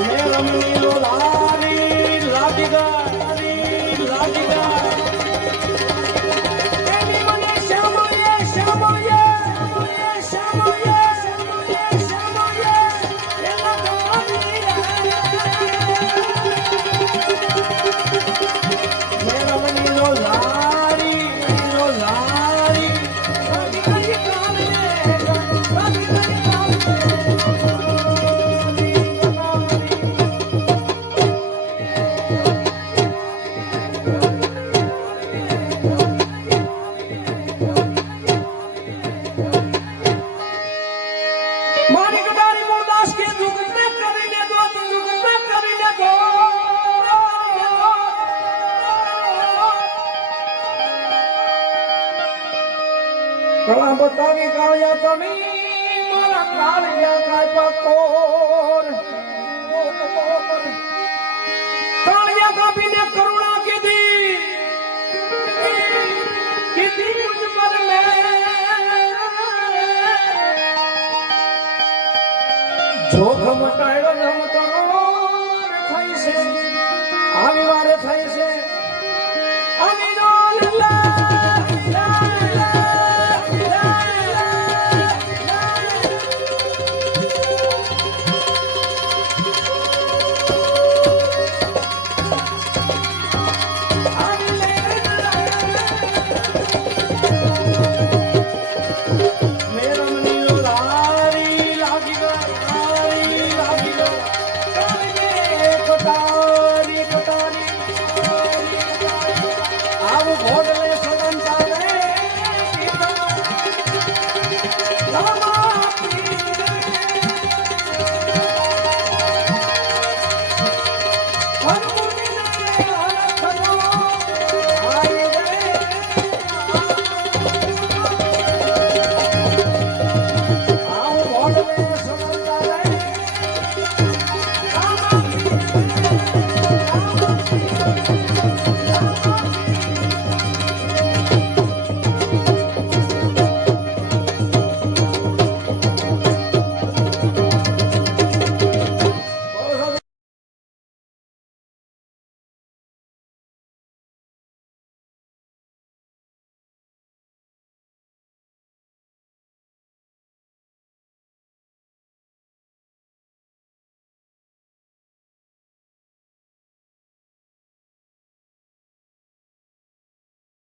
મેળમની લારી લાગી ગયા કળા બતાવી કાળિયા તમે મારા કાળિયા કાપ્યા કોર કાળિયા કાપીને કરુણા કીધી. કીધી મુझ પર મેં. જોખમ ટાળ્યો રમતો થાય છે આવી વારે થાય છે